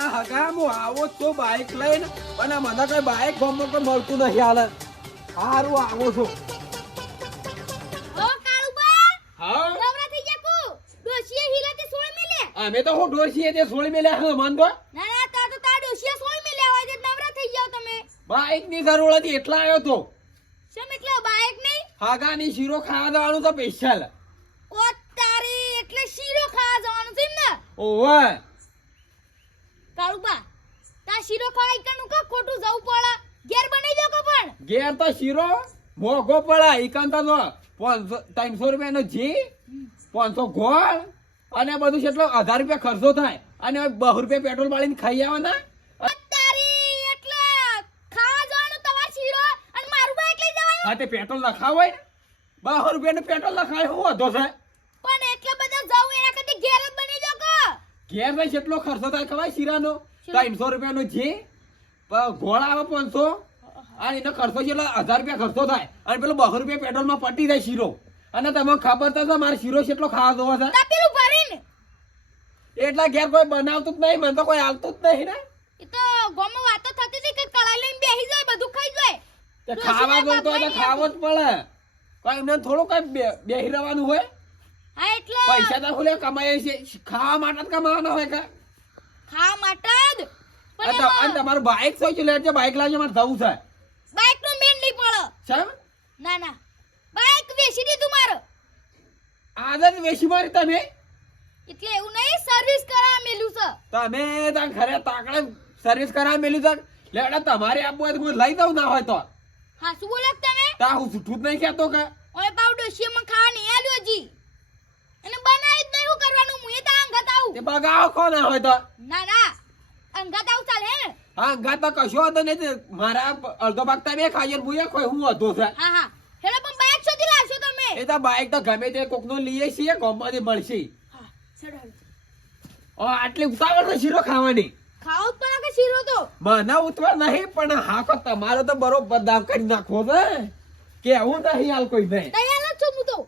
અને હગા હું આવો જ તો બાઈક લઈને અને મને કઈ બાઈક ગમો કોઈ મળતું નહીં હાલ સારું આવો છો અમે તો હું ડોસીએ તે સોળી મેલ્યા હા મન તો ના ના તા તો તા ડોશિયા સોય મે લેવા દે નવરા થઈ જાવ તમે બાઈક ની જરૂર હતી એટલા આવ્યો તો શેમ એટલે બાઈક નહીં હાગા ની શીરો ખાવા જવાનું તો સ્પેશિયલ ઓ તારી એટલે શીરો ખાવા જવાનું છે ને ઓવે કાળુબા તા શીરો ખાવા ઈકનું કા ખોટું જવું પડે ઘેર બનાવી દો કો પણ ઘેર તો શીરો મોઘો પડે ઈકન તો 300 રૂપિયાનો જી 500 ગોળ અને બધું કેટલો 1000 રૂપિયા ખર્ચો થાય અને 2 રૂપિયા પેટ્રોલ બાળીને ખાઈ આવવાના તારી એટલે ખાવા જવાનું તમાર શીરો અને મારું બાઈક લઈ જવાનું હા તે પેટ્રોલ નખાવ હોય ને 2 રૂપિયાનું પેટ્રોલ નખાય હું વધો છે પણ એટલે બધા જાવ એના કરતા ઘેર જ બની દો કો ઘેર ભાઈ કેટલો ખર્ચો થાય ખવાય શીરાનો 300 રૂપિયાનો જી ગોળ આવે 500 અને એનો ખર્ચો કેટલો 1000 રૂપિયા ખર્ચો થાય અને પેલો 2 રૂપિયા પેટ્રોલમાં પટી જાય શીરો અને તમને ખબર તો છે મારે શીરો કેટલો ખાવા જોવો છે તપેલું ભરીને એટલા ઘેર કોઈ બનાવતું જ નહીં મને તો કોઈ આવતું જ નહીં ને એ તો ગોમો વાતો થતી હતી કે કળા લઈને બેહી જાય બધું ખાઈ જાય તે ખાવા દો તો ખાવો જ પડે કોઈ એમને થોડું કઈ બેહી રહેવાનું હોય હા એટલે પૈસા તો ખુલે કમાય છે ખાવા માટે જ કમાવાના હોય કે ખાવા માટે જ અને તમારું બાઈક થઈ છે લેજે બાઈક લાવજે મારે જવું છે બાઈક નો મેન નહીં પડે સાહેબ ના ના બાઈક વેચી દીધું મારો આદત વેચી મારી તમે એટલે એવું નહીં સર્વિસ કરાવવા મેલું છે તમે ત્યાં ઘરે તાકડે સર્વિસ કરાવી મેલી તો લેડા તમારે આપવું હોય તો હું લઈ દઉં ના હોય તો હા શું બોલો તમે તા હું જૂઠું જ નહીં કહેતો કે ઓય પાવડો શેમાં ખાવા નહીં આલ્યો હજી અને બનાવી જ નહીં હું કરવાનું હું એ તા અંગત આવું તે બગાવો કોણ હોય તો ના ના અંગત આવું ચાલે હે હા ગા તો કશો હતો નહીં મારા અડધો ભાગ તમે ખાઈએ ને હું કોઈ હું હતો છે હા હા હેલો પણ બાઈક શોધી લાવશો તમે એ તો બાઈક તો ગમે તે કોકનો લઈએ છીએ ગોમાંથી મળશે હા સડાડો આટલી ઉતાવળ તો શીરો ખાવાની ખાઓ જ પડે કે શીરો તો મને ઉતવા નહીં પણ હાકો તમારો તો બરોબર દામ કરી નાખવો છે કે હું નહીં હાલ કોઈ નહીં તૈયાર જ છું હું તો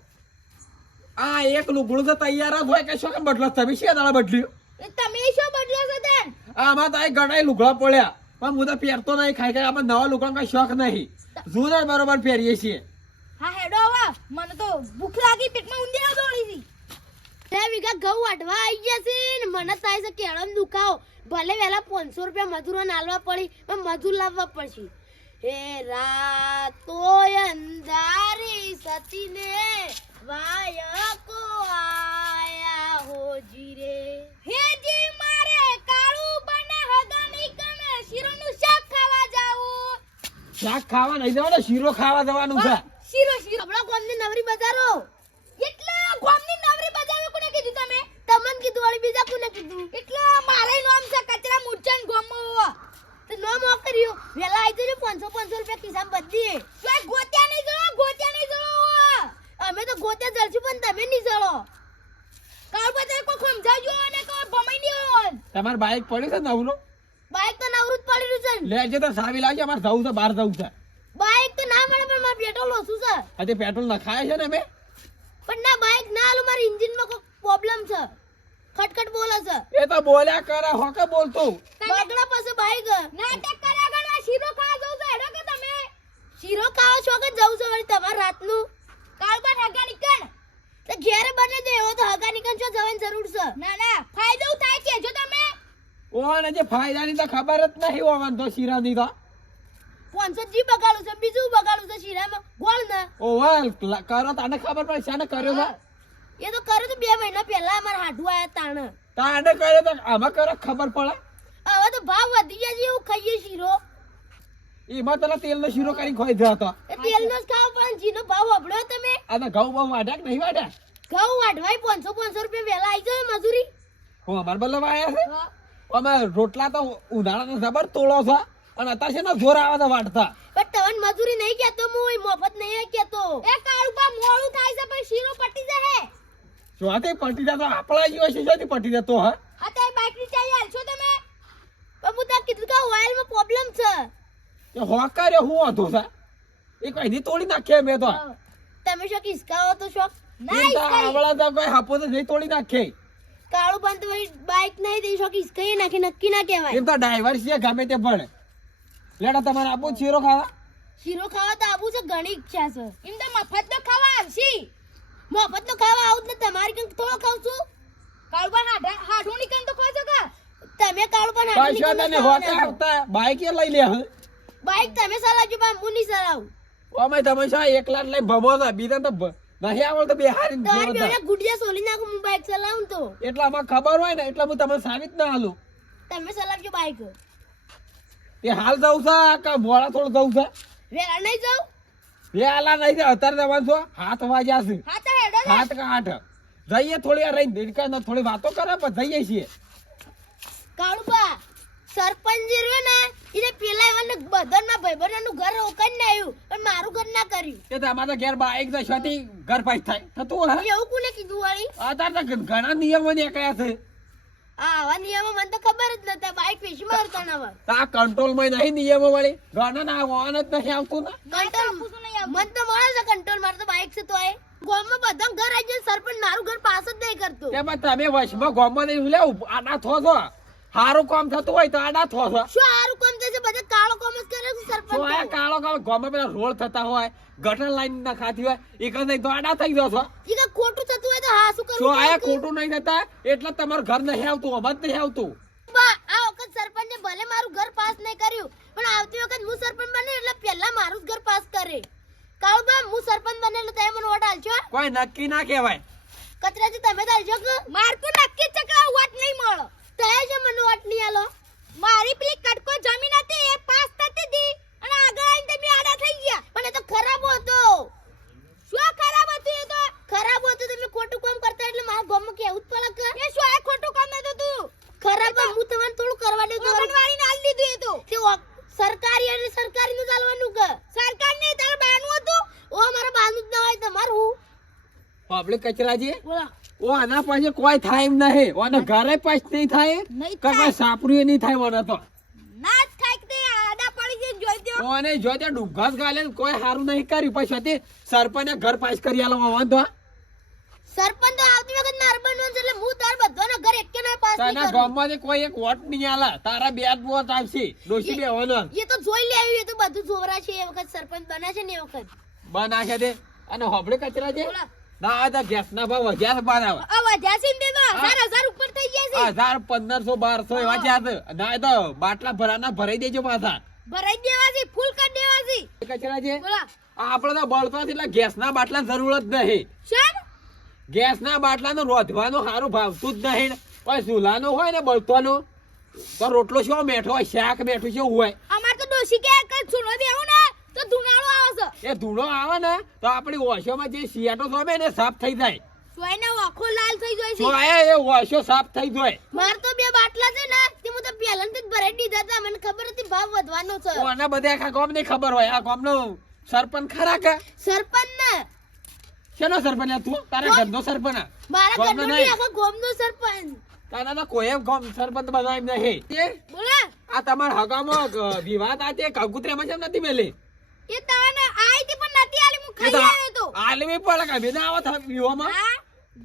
આ એક લુગડું તો તૈયાર જ હોય કે શું કેમ બદલો તમે શી દાડા બદલ્યું એ તમે શું બદલ્યો છો તેન આમાં તો આ ગણાય લુગડા પડ્યા પણ હું તો પહેરતો નહીં ખાઈ ખાઈ આપણે નવા લુગડા કઈ શોખ નહીં જૂના બરોબર પહેરીએ છીએ હા હેડો હવે મને તો ભૂખ લાગી પેટમાં ઊંધિયા દોડી હતી 2 વીઘા ઘઉં વાટવા આવી ગયા છે ને મને થાય છે કેળમ દુખાવો ભલે વેલા 500 રૂપિયા મજૂરો નાલવા પડી પણ મજૂર લાવવા પડશે હે રાતો અંધારી સતીને વાયકો આયા હોજી રે હે જી મારે કાળું બના હગાની કને શીરોનું શાક ખાવા જાવું શાક ખાવા નહીં જવાનું શીરો ખાવા જવાનું છે શીરો શીરો આપણા ગામની નવરી બજારો એટલે ગામની નવરી બજારો કોને કીધું તમે તમને કીધું વાળી બીજા કોને કીધું એટલે મારે નામ છે કચરા મૂર્છન ગામો તો નામ કર્યો વેલા આવી જજો 500 રૂપિયા ખિસ્સા બધી તો ગોત્યા નહીં જો અમે તો ગોત્યા જલશું પણ તમે નહીં જળો કાળ બજાર કોઈ સમજાવજો અને કોઈ ભમાઈ નહીં તમાર બાઈક પડ્યું છે નવરું બાઈક તો નવરું જ પડી રહ્યું છે લેજે તો સાવી લાવજે અમારે જવું છે બહાર જવું છે બાઈક તો ના મળે પણ મારે પેટ્રોલ ઓછું છે આજે પેટ્રોલ નખાય છે ને અમે પણ ના બાઈક ના આલું મારા એન્જિનમાં કોઈ પ્રોબ્લેમ છે ખટખટ બોલે છે એ તો બોલ્યા કરે હોકે બોલતો બગડા પાસે બાઈક નાટક કર્યા ગણા શીરો ખાવા જવું છે હેડો કે તમે શીરો ખાવા છો કે જવું છે વળી તમાર રાતનું કાળબા હગા નીકળ તો ઘેરે બને દે એવો તો હગા નીકળ છો જવાની જરૂર છે ના ના ફાયદો થાય કે જો તમે ઓને જે ફાયદાની તો ખબર જ નહીં હોવાનું તો શીરાની તો 500 જી બગાડું છે બીજું બગાડું છે શીરામાં ગોળ ને ઓવલ કરો તને ખબર પડે શાને કર્યો છે એ તો કર્યું તો 2 મહિના પહેલા અમાર હાડું આયા તાણ તાને કર્યો તો આમાં કરો ખબર પડે હવે તો ભાવ વધી ગયા છે એવું ખાઈએ શીરો એમાં તને તેલનો શીરો કરી ખોઈ જતો તેલનો જ ખાવ પણ જીનો ભાવ વબડ્યો તમે અને ઘઉં બહુ વાઢ્યા કે નહીં વાઢ્યા ઘઉં વાઢવાય 500 રૂપિયા વેલા આવી જાય મજૂરી હું અમાર બદલવા આવ્યા છે અમે રોટલા તો ઉધાણા જબર તોડો છે અને અત્યારે છે ને જોર આવે છે વાટતા પણ તવન મજૂરી નહીં કેતો હું મફત નહીં કેતો એ કાળુબા મોળું થાય છે પણ શીરો પટી જાય જોતે પટી જતો આપણા જીવ છે જોતી પટી જતો હા હા તે બાઈક ની ચાવી આલશો તમે બાબુ તા કીધું કે ઓઇલ માં પ્રોબ્લેમ છે એ હોકારે હું હતો છે એ કોઈ ની તોડી નાખે મે તો તમે શું કિસકાઓ તો શોખ ના આવળા તો કોઈ હાપો તો નહીં તોડી નાખે કાળું પણ તો વળી બાઈક નહીં દઈ શકી કઈ નાખી નક્કી ના કહેવાય. એમ તો ડ્રાઈવર છે ગમે તે ભણે. લેડા તમારે આપો શીરો ખાવા. શીરો ખાવા તો આવું છે, ઘણી ઈચ્છા છે. એમ તો મફત તો ખાવા આવશી. મફત તો ખાવા આવું જ ને તમારી કંઈક થોડો ખાવ છું. કાળું પણ હાઠું નીકળ તો ખાજો કા. તમે કાળું પણ હાઠું કશો તને હોતા આવતા બાઈક એ લઈ લે. બાઈક તમે ચલાવજો પણ હું નહીં ચલાવું. અમે તમે શા એકલા જ લઈ ભમો છો, બીજા તો નહીં આવડતો બે હારી તમારી બેને ગુડિયા સોલી નાખું હું બાઈક ચલાવું તો. એટલા માં ખબર હોય ને એટલે હું તમને સાબિત ના હાલું. તમે ચલાવજો બાઈક. એ હાલ જવું છે કે મોડા થોડું જવું છે? વેલા નહીં જાઉં. બે હાલા નહીં છે અત્યારે જવાનું છો. 7 વાગ્યા છે. હા તો હેડો ને. 7 કે 8 જઈએ. થોડી વાર રહીને દેડકા ને થોડી વાતો કરે પછી જઈએ છીએ. કાળુબા સરપંચ જે રહ્યો ને એને પેલા એવાને બધાના ભાઈબંધોનું ઘર રોકાઈને આવ્યું પણ મારું ઘર ના કર્યું. કે તમારા ઘેર બાઈક તો છોટી ઘર પાસ થાય થતું હે. એવું કોને કીધું વાળી? અત્યારે તો ઘણા નિયમો નીકળ્યા છે. આવા નિયમો મને તો ખબર જ નતા. બાઈક વેચી મારતા ના હોય. તો આ કંટ્રોલ માં નહીં નિયમો વાળી ઘણા ના વાહન જ નહીં આવતું ને. કંટ્રોલ મન તો મળે છે કંટ્રોલ. મારે તો બાઈક છે તોય ગામમાં બધા ઘર આવી જાય સરપંચ મારું ઘર પાસ જ નહીં કરતો. તે પણ તમે વશમાં ગોમમાં નહીં લે આડા થો છો. સારું કામ થતું હોય તો આડા થો છો. શું સારું કામ થશે? બધા કાળો કામ જ કરે છે સરપંચ. તો આ કાળો કામ ગોમમાં પેલા રોડ થતા હોય ગટર લાઈન ના ખાતી હોય એ કઈ તો આડા થઈ ગયો છો. ઈ કે ખોટું થતું હોય તો હા શું તો કરવું? આ ખોટું નહીં થતા એટલે તમારું ઘર નહીં આવતું, અમત નહીં આવતું. બા આ વખત સરપંચે ભલે મારું ઘર પાસ નહીં કર્યું પણ આવતી વખત હું સરપંચ બને એટલે પહેલા મારું જ ઘર પાસ કરે. કાળુબા હું સરપંચ બને એટલે તમે મને વોટ આલશો? કોઈ નક્કી ના કહેવાય. કચરાજી તમે તો આલશો કે? માર તો નક્કી જ ચકડા વોટ નહીં મળો. તય છે મને વોટ નહીં આલો. મારી પેલી કટકો જમીન હતી એ પાસ થતી હતી અને આગળ આવીને તમે આડા થઈ ગયા. પણ એ તો ખરાબ હતો. શું ખરાબ હતું? એ તો ખરાબ હતું. તમે ખોટું કામ કરતા એટલે મારા ગામમાં કેવું જ પડે કે એ શું એ ખોટું કામ નતું તું. ખરાબ હું તમને થોડું કરવા દઉં તો અંગણવાડીને આલી દીધું. એ તો સરકારી અને સરકારી નું ચાલવાનું કે સરકાર ને તાર બાનું હતું. ઓ મારા બાનું જ ના હોય તમારું હું પબ્લિક કચરાજી બોલા ઓ આના પાસે કોઈ થાય એમ નહીં. ઓને ઘરે પાસ નહીં થાય નહીં કે કોઈ સાપરું નહીં થાય. મને તો ના જ થાય કે તે આડા પડી જઈને જોઈ દો. ઓને જો તે ડુંગાસ ગાલે ને કોઈ સારું નહીં કર્યું પછી હતી સરપંચે ઘર પાસ કરી આલો વાંધો. સરપંચ તો આવતી વખત માર બનવાનું છે એટલે હું તાર બધાના ઘર એકે ના પાસ નહીં તારા કરું. ગામમાંથી કોઈ એક વોટ નહીં આલે. તારા બે જ વોટ આવશે. ડોશી બેવાનો એ તો જોઈ લે આવ્યું. એ તો બધું જોવરા છે. એ વખત સરપંચ બના છે ને એ વખત બનાશે દે. અને હોબળે કચરા છે બોલા ના આ તો ગેસ ના ભાવ વધ્યા છે બાર આવે. આ વધ્યા છે ને તે તો 1000 ઉપર થઈ ગયા છે. 1000 1500 1200 એવા જ્યાં છે. ના એ તો બાટલા ભરાના ભરાઈ દેજો પાછા. ભરાઈ દેવા છે. ફૂલ કરી દેવા છે. કચરા છે બોલા આપણે તો બળતો એટલે ગેસ ના બાટલા જરૂર જ નહીં. શેમ ગેસ ના બાટલા નો રોધવાનો સારું ભાવતું જ નહીં. કોઈ ચૂલાનો હોય ને બળતોનો તો રોટલો શું મેઠો હોય શાક મેઠું શું હોય. અમાર તો ડોશી કે ચૂલો દેવું ને તો ધુનાળો આવે છે. એ ધૂળો આવે ને તો આપણી ઓશોમાં જે શિયાટો સોમે ને સાફ થઈ જાય. સોયના આંખો લાલ થઈ જાય તો છે. એ ઓશો સાફ થઈ જાય. માર તો બે બાટલા છે ને તે હું તો પહેલાથી જ ભરાઈ દીધા હતા. મને ખબર હતી ભાવ વધવાનો છે. તો આના બધા આખા ગામ ની ખબર હોય. આ ગામ નો સરપંચ ખરા કે સરપંચ ને શેનો સરપંચ આ તું? તારા ઘરનો સરપંચ આ? મારા ગામનો ઘરનો નહીં. આખા ગામનો સરપંચ. તારા તો કોઈ ગામ સરપંચ બનાવ નહીં. એ બોલા આ તમારા હગામાં વિવાદ આ તે કંકુતરામાં કેમ નથી મેલી? એ તાને આઈ થી પણ નથી આલી. હું ખાઈ આવ્યો તો. આલવી પડે કે બેના આવો થા વિવાહમાં? હા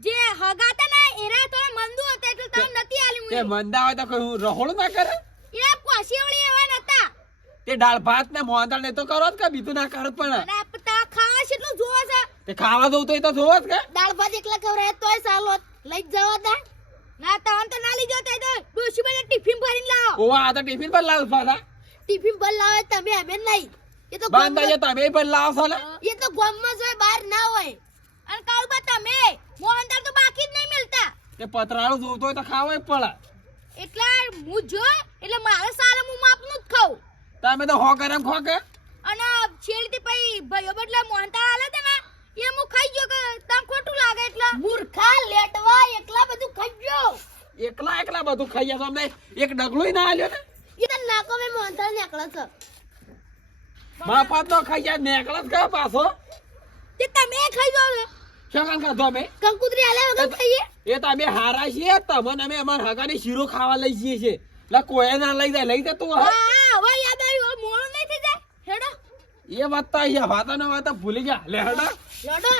જે હગાતા ને એરા તો મંદુ હતા એટલે તાને નથી આલી. તે હું મંદા હોય તો કોઈ રહોળ ના કરે? એરા કોશીવળી એવા નતા. તે દાળ ભાત ને મોંદાળ ને તો કરો જ કે બીજું ના કરો જ પણ. અને આ તા ખાવા કેટલું જોવા છે. તે ખાવા દઉં તો એ તો જોવો જ કે. દાળ ભાત એકલા ખવરાય તોય સાલો લઈ જ જવા તા. ના તાન તો ના લઈ જતા તો ડોશી બને ટિફિન ભરીને લાવો. ઓવા આ તો ટિફિન પર લાવ પાછા. ટિફિન ભર લાવે તમે અમે નહીં. એ તો બાંધા છે તમે પણ લાવ છો ને. એ તો ગામમાં જ હોય બહાર ના હોય. અને કાળુબા તમે મોહનદાર તો બાકી જ નહીં મળતા. તે પતરાળું જોવતો હોય તો ખાવા જ પડે. એટલે હું જો એટલે મારે સારું હું માપનું જ ખાઉં. તમે તો હો કરે એમ ખો કે. અને છેડતી પછી ભાઈઓ બદલે મોહનદાર આલે તે ને એ હું ખાઈ ગયો કે તમ ખોટું લાગે એટલે મૂર્ખા લેટવા એકલા બધું ખાઈ ગયો. એકલા એકલા બધું ખાઈ ગયા અમને એક ડગલું ના આલ્યો ને. એ તો નાકો મે મોહનદાર નીકળે છે. માફત નો ખાઈ ગયા નેકળત કે પાછો. તે તમે ખાઈ જાવ ને શકાન ખાધો અમે. કંકુતરી આલે વગર ખાઈએ. એ તો અમે હારા છીએ તમને અમે અમાર હગાની શીરો ખાવા લઈ જઈએ છીએ. લા કોઈ ના લઈ જાય લઈ જા તું. હા હવે યાદ આવ્યું. મોળો નહીં થઈ જાય. હેડો એ વાત તો અહીંયા વાતા ના વાતા ભૂલી ગયા. લે હડા લડો.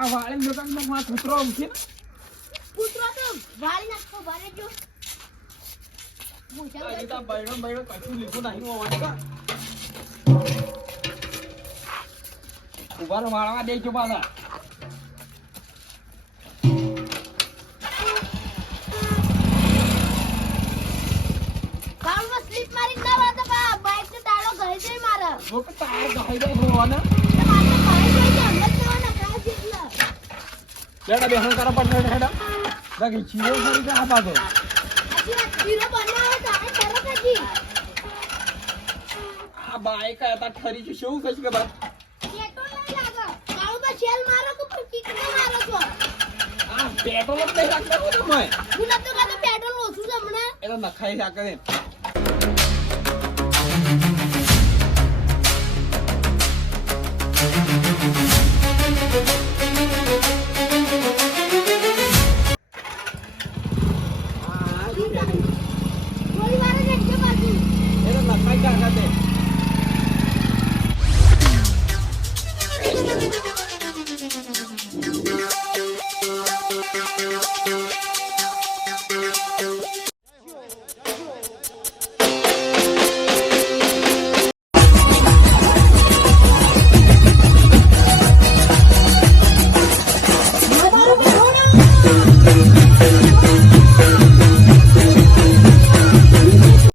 આ વાળી દુકાનમાં માં કૂતરો છે ને કૂતરો તો વાળી નાખો ભારે જો આ તો બૈડો કશું લીધું નહીં હોવાનું કા ઉભારો વાળવા દેજો પાછા કાળમાં સ્લીપ મારી ના વાતો બા બાઈક ને તાળો ગઈ જઈ મારા લોકો તાર ગઈ દે હોવાના તે મારે ભાઈ જોઈ અંદર જવાના કા જેટલા બેડા બેહણ કરો પણ હેડા બાકી ચીરો ફરી જા પાછો હજી જીરો બનાવે તારે તરત જ આ બાઈક હતા ઠરી છે શું થશે કે બા પેટ્રોલ નહીં લાગે કાળમાં શેલ મારો કે પણ કિક ન મારો છો આ પેટ્રોલ જ નહીં રાખતા હું તમે હું નતો કહેતો પેટ્રોલ ઓછું છે હમણાં એ તો નખાઈ રાખે છે